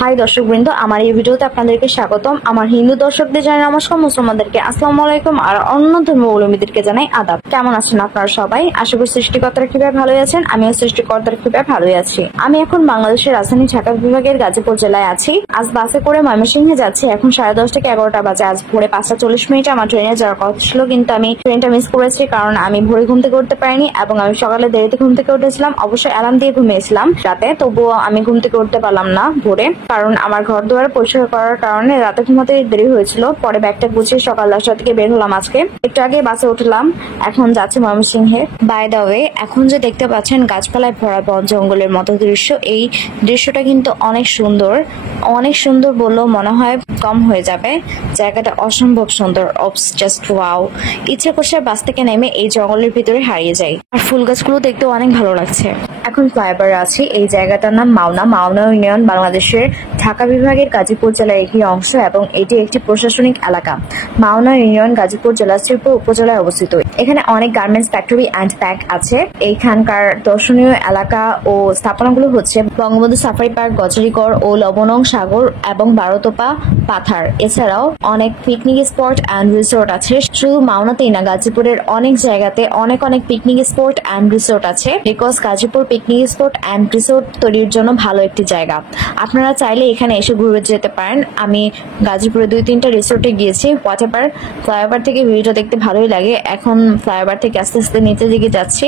High দর্শকবৃন্দ, আমার এই ভিডিওতে আপনাদেরকে স্বাগতম। আমার হিন্দু দর্শকদের জানাই নমস্কার, মুসলমানদেরকে আসসালামু আলাইকুম আর অন্য ধর্মাবলম্বীদেরকে জানাই আদাব। কেমন আছেন আপনারা সবাই? আশা করি সৃষ্টিকর্তার কৃপায় ভালোই আছেন। আমিও সৃষ্টিকর্তার কৃপায় ভালোই আছি। আমি এখন বাংলাদেশের রাজধানী ঢাকা বিভাগের গাজীপুর জেলায় আছি। আজ বাসে করে ময়মনসিংহে যাচ্ছি। এখন 10:30 থেকে 11টা বাজে। আজ ভোরে 5:40 আমার ট্রেনে যাওয়ার কথা ছিল, কিন্তু আমি ট্রেনটা মিস করেছি কারণ আমি ভোরে ঘুম থেকে উঠতে পারিনি এবং আমি সকালে দেরিতে ঘুম থেকে উঠেছিলাম। অবশ্যই অ্যালার্ম দিয়ে ঘুমিয়েছিলাম রাতে, তবুও আমি ঘুম থেকে উঠতে পারলাম না ভোরে, কারণ আমার ঘর দুয়ার পরিষ্কার করার কারণে রাতে ঘুমাতে দেরি হয়েছিল। পরে ব্যাগটা গুছিয়ে সকাল 10টা থেকে বের হলাম। আজকে একটু আগে বাসে উঠলাম, এখন যাচ্ছি ময়মনসিংহে। বাই দ্য ওয়ে, এখন যে দেখতে পাচ্ছেন গাছপালায় ভরা বন জঙ্গলের মতো দৃশ্য, এই দৃশ্যটা কিন্তু অনেক সুন্দর। অনেক সুন্দর বললেও মনে হয় কম হয়ে যাবে। জায়গাটা অসম্ভব সুন্দর, জাস্ট ওয়াও। ইচ্ছে করছে বাস থেকে নেমে এই জঙ্গলের ভিতরে হারিয়ে যাই। আর ফুল গাছগুলো দেখতে অনেক ভালো লাগছে। এখন ফ্লাইওভারে আছি। এই জায়গাটার নাম মাওনা ইউনিয়ন, বাংলাদেশের ঢাকা বিভাগের গাজীপুর জেলার একটি অংশ এবং এটি একটি প্রশাসনিক এলাকা। মাওনা ইউনিয়ন গাজীপুর জেলার শ্রীপুর উপজেলায় অবস্থিত। এখানে অনেক গার্মেন্টস ফ্যাক্টরি অ্যান্ড ব্যাংক আছে। এইখানকার দর্শনীয় এলাকা ও স্থাপনাগুলো হচ্ছে বঙ্গবন্ধু সাফারি পার্ক, গজারিগড় ও লবণং সাগর এবং বারোতোপা পাথার। এছাড়াও অনেক পিকনিক স্পট অ্যান্ড রিসোর্ট আছে। শুধু মাওনাতেই না, গাজীপুরের অনেক জায়গাতে অনেক পিকনিক স্পট অ্যান্ড রিসোর্ট আছে, because Gazipur picnic spot and resort তৈরির জন্য ভালো একটি জায়গা। আপনারা চাইলে এখানে এসে ঘুরে যেতে পারেন। আমি গাজীপুরে 2-3টা রিসোর্টে গিয়েছি। হোয়াটএভার, ফ্লাইওভার থেকে ভিডিওটা দেখতে ভালোই লাগে। এখন ফ্লাইওভার থেকে আস্তে আস্তে নিচের দিকে যাচ্ছি।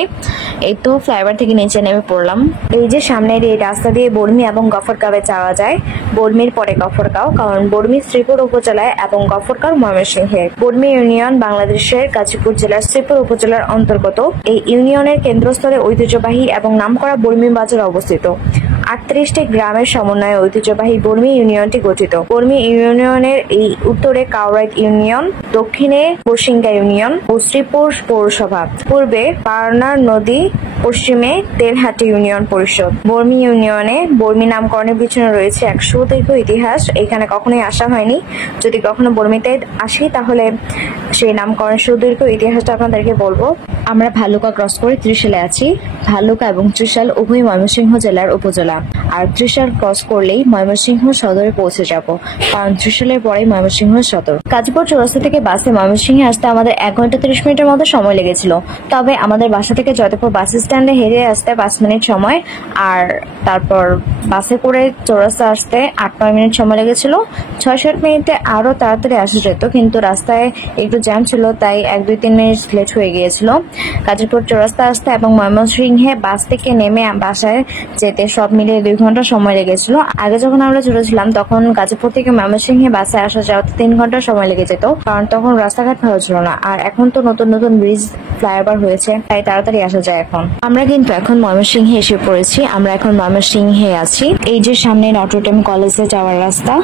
এই তো ফ্লাইওভার থেকে নিচে নেমে পড়লাম। এই যে সামনের এই রাস্তা দিয়ে বর্মি এবং গফরগাঁওয়ে যাওয়া যায়। বর্মির পরে গফরগাঁও, কারণ বর্মি শ্রীপুর উপজেলায় এবং গফরগাঁও ময়মনসিংহে। বর্মি ইউনিয়ন বাংলাদেশের গাজীপুর জেলার শ্রীপুর উপজেলার অন্তর্গত। এই ইউনিয়নের কেন্দ্রস্থলে ঐতিহ্যবাহী এবং নামকরা বর্মি বাজার অবস্থিত। 38টি গ্রামের সমন্বয়ে ঐতিহ্যবাহী বর্মি ইউনিয়নটি গঠিত। বর্মি ইউনিয়নের এই উত্তরে কাউরাইত ইউনিয়ন, দক্ষিণে বসিঙ্গা ইউনিয়ন ও শ্রীপুর পৌরসভা, পূর্বে পারনার নদী, পশ্চিমে তেলহাটি ইউনিয়ন পরিষদ। বর্মি ইউনিয়নে বর্মি নামকরণের পিছনে রয়েছে এক সুদীর্ঘ ইতিহাস। এখানে কখনোই আসা হয়নি। যদি কখনো বর্মিতে আসি তাহলে সেই নামকরণের সুদীর্ঘ ইতিহাসটা আপনাদেরকে বলবো। আমরা ভালুকা ক্রস করে ত্রিশালে আছি। ভালুকা এবং ত্রিশাল উভয় ময়মনসিংহ জেলার উপজেলা। আর ত্রিশাল ক্রস করলেই ময়মনসিংহ সদরে পৌঁছে যাব, কারণ ত্রিশালের পরেই ময়মনসিংহ সদর। গাজীপুর চৌরাস্তা থেকে বাসে ময়মনসিংহে আসতে আমাদের 1 ঘন্টা 30 মিনিটের মতো সময় লেগেছিল। তবে আমাদের বাসা থেকে জয়দেবপুর বাস স্ট্যান্ডে হেরে আসতে 5 মিনিট সময়, আর তারপর বাসে করে চৌরাস্তা আসতে 8-9 মিনিট সময় লেগেছিল। 6-7 মিনিটে আরো তাড়াতাড়ি আসা যেত, কিন্তু রাস্তায় একটু জ্যাম ছিল, তাই 1-2-3 মিনিট লেট হয়ে গিয়েছিল গাজীপুর চৌরাস্তা আসতে। এবং ময়মনসিংহে বাস থেকে নেমে বাসায় যেতে সব মিলিয়ে 2 ঘন্টা সময় লেগেছিল। আগে যখন আমরা ছোট ছিলাম তখন গাজীপুর থেকে ময়মনসিংহে বাসে আসা যাওয়াতে 3 ঘন্টা সময় লেগে যেত, কারণ তখন রাস্তাঘাট ভালো ছিল না। আর এখন তো নতুন নতুন ব্রিজ, ফ্লাইওভার হয়েছে, তাই তাড়াতাড়ি আসা যায় এখন। আমরা কিন্তু এখন ময়মনসিংহে এসে পড়েছি। আমরা এখন ময়মনসিংহে আছি। এই যে সামনে নটরডেম কলেজে যাওয়ার রাস্তা,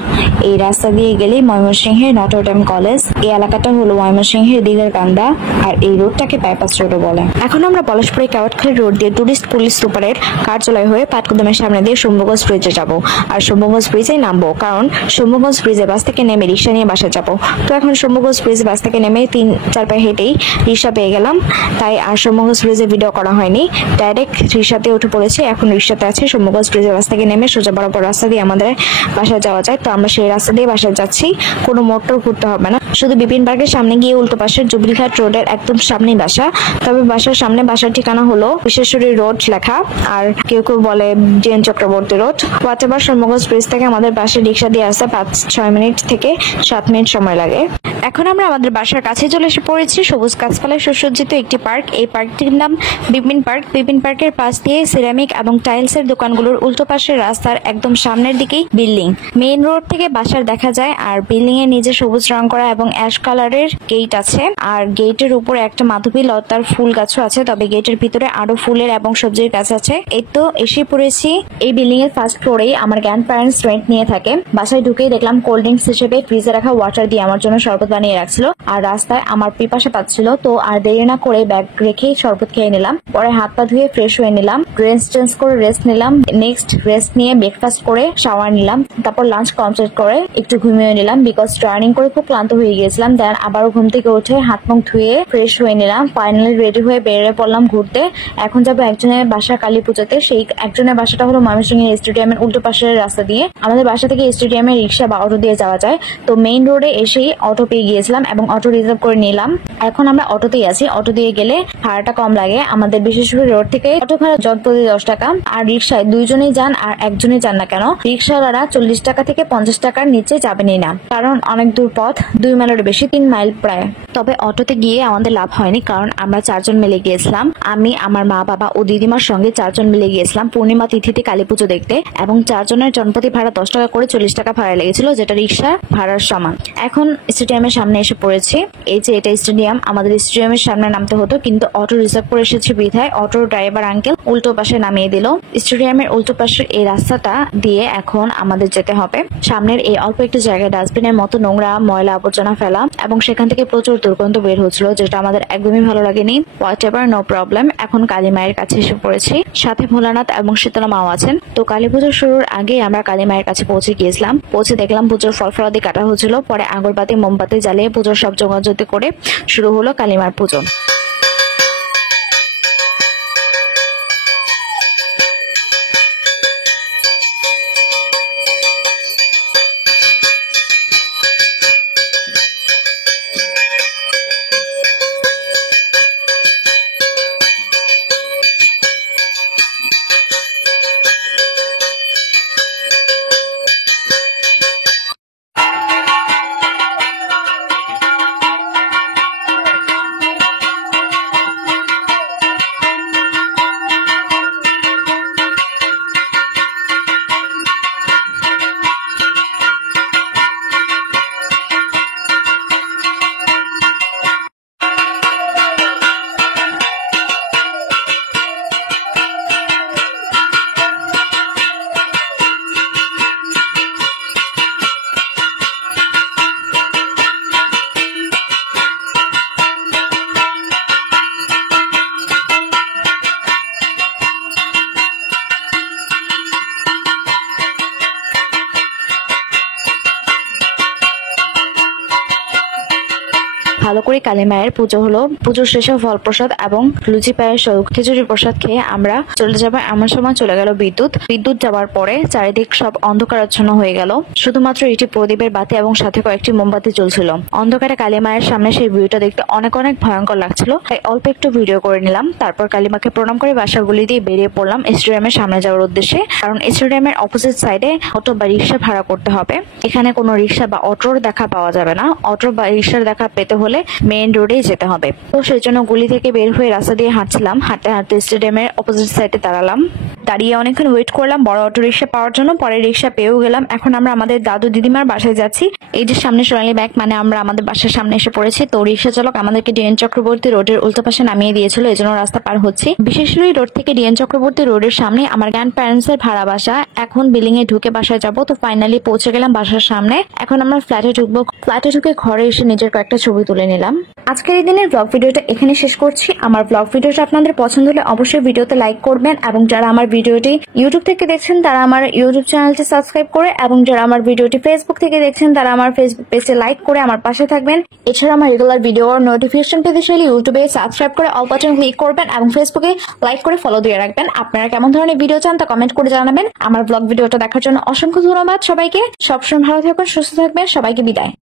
এই রাস্তা দিয়ে গেলেই ময়মনসিংহে নটরডেম কলেজ। এই এলাকাটা হলো ময়মনসিংহের দিগারকান্দা, আর এই রোডটাকে বাইপাস রোডও বলে। এখন আমরা পলাশপুরি কাওয়াটখালী রোড দিয়ে টুরিস্ট পুলিশ সুপারের কার্যালয় হয়ে পাটকুদমের সামনে দিয়ে শম্ভুগঞ্জ ব্রিজে যাব। আর শম্ভুগঞ্জ ব্রিজে নামবো, কারণ শম্ভুগঞ্জ ব্রিজে বাস থেকে নেমে রিক্সা নিয়ে বাসায় যাব। তো এখন শম্ভুগঞ্জ ব্রিজে বাস থেকে নেমে 3-4 পায়ে হেঁটেই রিক্সা পেয়ে গেলাম, তাই আর শম্ভুগঞ্জ ব্রিজে ভিডিও করা হয়নি। ডাইরেক্ট রিক্সাতে উঠে পড়েছি। এখন রিক্সাতে আছে। শম্ভুগঞ্জ ব্রিজে বাস থেকে নেমে সোজা বরাবর রাস্তা দিয়ে আমাদের বাসায় যাওয়া যায়। তো আমরা সেই রাস্তা দিয়ে বাসায় যাচ্ছি। কোনো মোটর ঘুরতে হবে না, শুধু বিপিন পার্কের সামনে গিয়ে উল্টো পাশে জুবলিঘাট রোডের একদম সামনেই বাসা। তবে বাসার সামনে বাসার ঠিকানা হলো বিশ্বেশ্বরী রোড লেখা, আর কেউ কেউ বলে DN Chakraborty road. Whatever, Shambhuganj bridge থেকে আমাদের বাসে রিক্সা দিয়ে আসতে 5-6 মিনিট থেকে 7 মিনিট সময় লাগে। এখন আমরা আমাদের বাসার কাছে চলে এসে পড়েছি। সবুজ গাছপালায় সুসজ্জিত একটি পার্ক। এই পার্কটির নাম বিপিন পার্ক। বিপিন পার্কের পাশ দিয়ে সিরামিক এবং টাইলসের দোকানগুলোর উল্টো পাশের রাস্তার একদম সামনের দিকেই বিল্ডিং। মেইন রোড থেকে বাসার দেখা যায়, আর বিল্ডিং এর নিচে সবুজ রং করা এবং অ্যাশ কালারের গেট আছে। আর গেটের উপরে একটা মাধবী লতার ফুল গাছও আছে, তবে গেটের ভিতরে আরো ফুলের এবং সবজির গাছ আছে। এই তো এসে পড়েছি। এই বিল্ডিং এর ফার্স্ট ফ্লোরেই আমার গ্র্যান্ড প্যারেন্টস রেন্ট নিয়ে থাকে। বাসায় ঢুকেই দেখলাম কোল্ড ড্রিঙ্কস হিসেবে ফ্রিজে রাখা ওয়াটার দিয়ে আমার জন্য শরবত বানিয়ে রাখছিল আর রাস্তায় আমার পিপাসা পাচ্ছিল, তো আর দেরি না করে ব্যাগ রেখেই শরবত খেয়ে নিলাম। পরে হাত পা ধুয়ে ফ্রেশ হয়ে নিলাম, ড্রেস চেঞ্জ করে রেস্ট নিলাম। নেক্সট রেস্ট নিয়ে ব্রেকফাস্ট করে শাওয়ার নিলাম, তারপর লাঞ্চ কমপ্লিট করে একটু ঘুমিয়ে নিলাম বিকজ ট্রেনিং করে খুব ক্লান্ত হয়ে গিয়েছিলাম। দেন আবারও ঘুম থেকে উঠে হাত মুখ ধুয়ে ফ্রেশ হয়ে নিলাম। ফাইনালি রেডি হয়ে বেরিয়ে পড়লাম ঘুরতে। এখন যাবো একজনের বাসা কালী পুজোতে। সেই একজনের বাসাটা হলো ময়মনসিংহ স্টেডিয়ামের উল্টো পাশের রাস্তা দিয়ে। আমাদের বাসা থেকে স্টেডিয়ামে রিক্সা বা অটো দিয়ে যাওয়া যায়, তো মেইন রোডে এসেই অটো পেয়ে গিয়েছিলাম এবং অটো রিজার্ভ করে নিলাম। এখন আমরা অটোতেই আছি। অটো দিয়ে গেলে ভাড়াটা কম লাগে আমাদের, বিশেষ করে রোড থেকে অটো ভাড়া জনপ্রতি 10 টাকা, আর রিক্সায় দুইজনেই যান আর একজনই যান না কেন রিক্সাওয়ালারা 40 টাকা থেকে 50 টাকার নিচে যাবেনই না, কারণ অনেক দূর পথ, 2 মাইলের বেশি, 3 মাইল প্রায়। তবে অটোতে গিয়ে আমাদের লাভ হয়নি, কারণ আমরা 4 জন মিলে গিয়েছিলাম। আমি, আমার মা, বাবা ও দিদিমার সঙ্গে 4 জন মিলে গিয়েছিলাম পূর্ণিমা তিথিতে কালী পুজো দেখতে, এবং 4 জনের জনপ্রতি ভাড়া 10 টাকা করে 40 টাকা ভাড়া লেগেছিল, যেটা রিক্সা ভাড়ার সমান। এখন স্টেডিয়ামের সামনে এসে পড়েছি। এই যে এটা স্টেডিয়াম, আমাদের স্টেডিয়ামের সামনে নামতে হতো, কিন্তু অটো রিজার্ভ করে এসেছি বিধায় অটোর ড্রাইভার আঙ্কেল উল্টো পাশে নামিয়ে দিল। স্টেডিয়ামের উল্টো পাশের এই রাস্তাটা দিয়ে এখন আমাদের যেতে হবে। সামনের এই অল্প একটু জায়গায় ডাস্টবিনের মতো নোংরা ময়লা আবর্জনা ফেলা এবং সেখান থেকে প্রচুর দুর্গন্ধ বের হচ্ছিল, যেটা আমাদের একদমই ভালো লাগেনি। Whatever, no problem. এখন কালী মায়ের কাছে এসে পড়েছি, সাথে ভোলানাথ এবং শীতলা মাও আছেন। তো কালী পুজো শুরুর আগে আমরা কালী মায়ের কাছে পৌঁছে গিয়েছিলাম। পৌঁছে দেখলাম পুজোর ফলফলাদি কাটা হচ্ছিল। পরে আগরবাতি মোমবাতি জ্বালিয়ে পুজোর সব জোগাড় করে শুরু হলো কালী মার পুজো। ভালো করে কালী মায়ের পুজো হলো। পুজোর শেষে ফল প্রসাদ এবং লুচি পায়েস খিচুড়ি প্রসাদ খেয়ে আমরা চলে যাবো। এমন সময় চলে গেল বিদ্যুৎ যাওয়ার পরে চারিদিক সব অন্ধকারাচ্ছন্ন হয়ে গেল। শুধুমাত্র এটি প্রদীপের বাতি এবং সাথে কয়েকটি মোমবাতি জ্বলছিল। অন্ধকারে কালী মায়ের সামনে সেই ভিউটা দেখতে অনেক ভয়ঙ্কর লাগছিল, তাই অল্প একটু ভিডিও করে নিলাম। তারপর কালী মাকে প্রণাম করে বাসাগুলি দিয়ে বেরিয়ে পড়লাম স্টেডিয়ামের সামনে যাওয়ার উদ্দেশ্যে, কারণ স্টেডিয়ামের অপোজিট সাইডে অটো বা রিক্সা ভাড়া করতে হবে। এখানে কোনো রিক্সা বা অটোর দেখা পাওয়া যাবে না। অটো বা রিক্সার দেখা পেতে হলে মেইন রোডেই যেতে হবে। তো সেই জন্য গুলি থেকে বের হয়ে রাস্তা দিয়ে হাঁটছিলাম। হাঁটতে হাঁটতে স্টেডিয়ামের অপোজিট সাইডে দাঁড়ালাম। দাঁড়িয়ে অনেকক্ষণ ওয়েট করলাম বড় অটো রিক্সা পাওয়ার জন্য। পরে রিক্সা পেয়েও গেলাম। এখন আমরা আমাদের দাদু দিদিমার বাসায় যাচ্ছি। এই যে সামনে সোনালী ব্যাগ, মানে আমরা আমাদের বাসার সামনে এসে পড়েছি। তো রিক্সা চালক আমাদেরকে ডিএন চক্রবর্তী রোডের উল্টো পাশে নামিয়ে দিয়েছিল, এই জন্য রাস্তা পার হচ্ছে। বিশেষভাবে রোড থেকে ডিএন চক্রবর্তী রোডের সামনে আমার গ্র্যান্ড প্যারেন্টস এর ভাড়া বাসা। এখন বিল্ডিং এ ঢুকে বাসায় যাবো। তো ফাইনালি পৌঁছে গেলাম বাসার সামনে। এখন আমরা ফ্ল্যাটে ঢুকবো। ফ্ল্যাটে ঢুকে ঘরে এসে নিজের কয়েকটা ছবি তুলে নিলাম। আজকের এই দিনের ব্লগ ভিডিওটা এখানে শেষ করছি। আমার ব্লগ ভিডিওটা আপনাদের পছন্দ হলে অবশ্যই ভিডিওতে লাইক করবেন, এবং যারা আমার ভিডিওটি ইউটিউব থেকে দেখছেন তারা আমার ইউটিউব চ্যানেলটি সাবস্ক্রাইব করে, এবং যারা আমার ভিডিওটি ফেসবুক থেকে দেখছেন তারা আমার ফেসবুক পেজে লাইক করে আমার পাশে থাকবেন। এছাড়া আমার রেগুলার ভিডিও নোটিফিকেশন পেতে চাইলে ইউটিউবে সাবস্ক্রাইব করে অল বাটন ক্লিক করবেন, এবং ফেসবুকে লাইক করে ফলো দিয়ে রাখবেন। আপনারা কেমন ধরনের ভিডিও চান তা কমেন্ট করে জানাবেন। আমার ব্লগ ভিডিওটা দেখার জন্য অসংখ্য ধন্যবাদ সবাইকে। সবসময় ভালো থাকবেন, সুস্থ থাকবেন। সবাইকে বিদায়।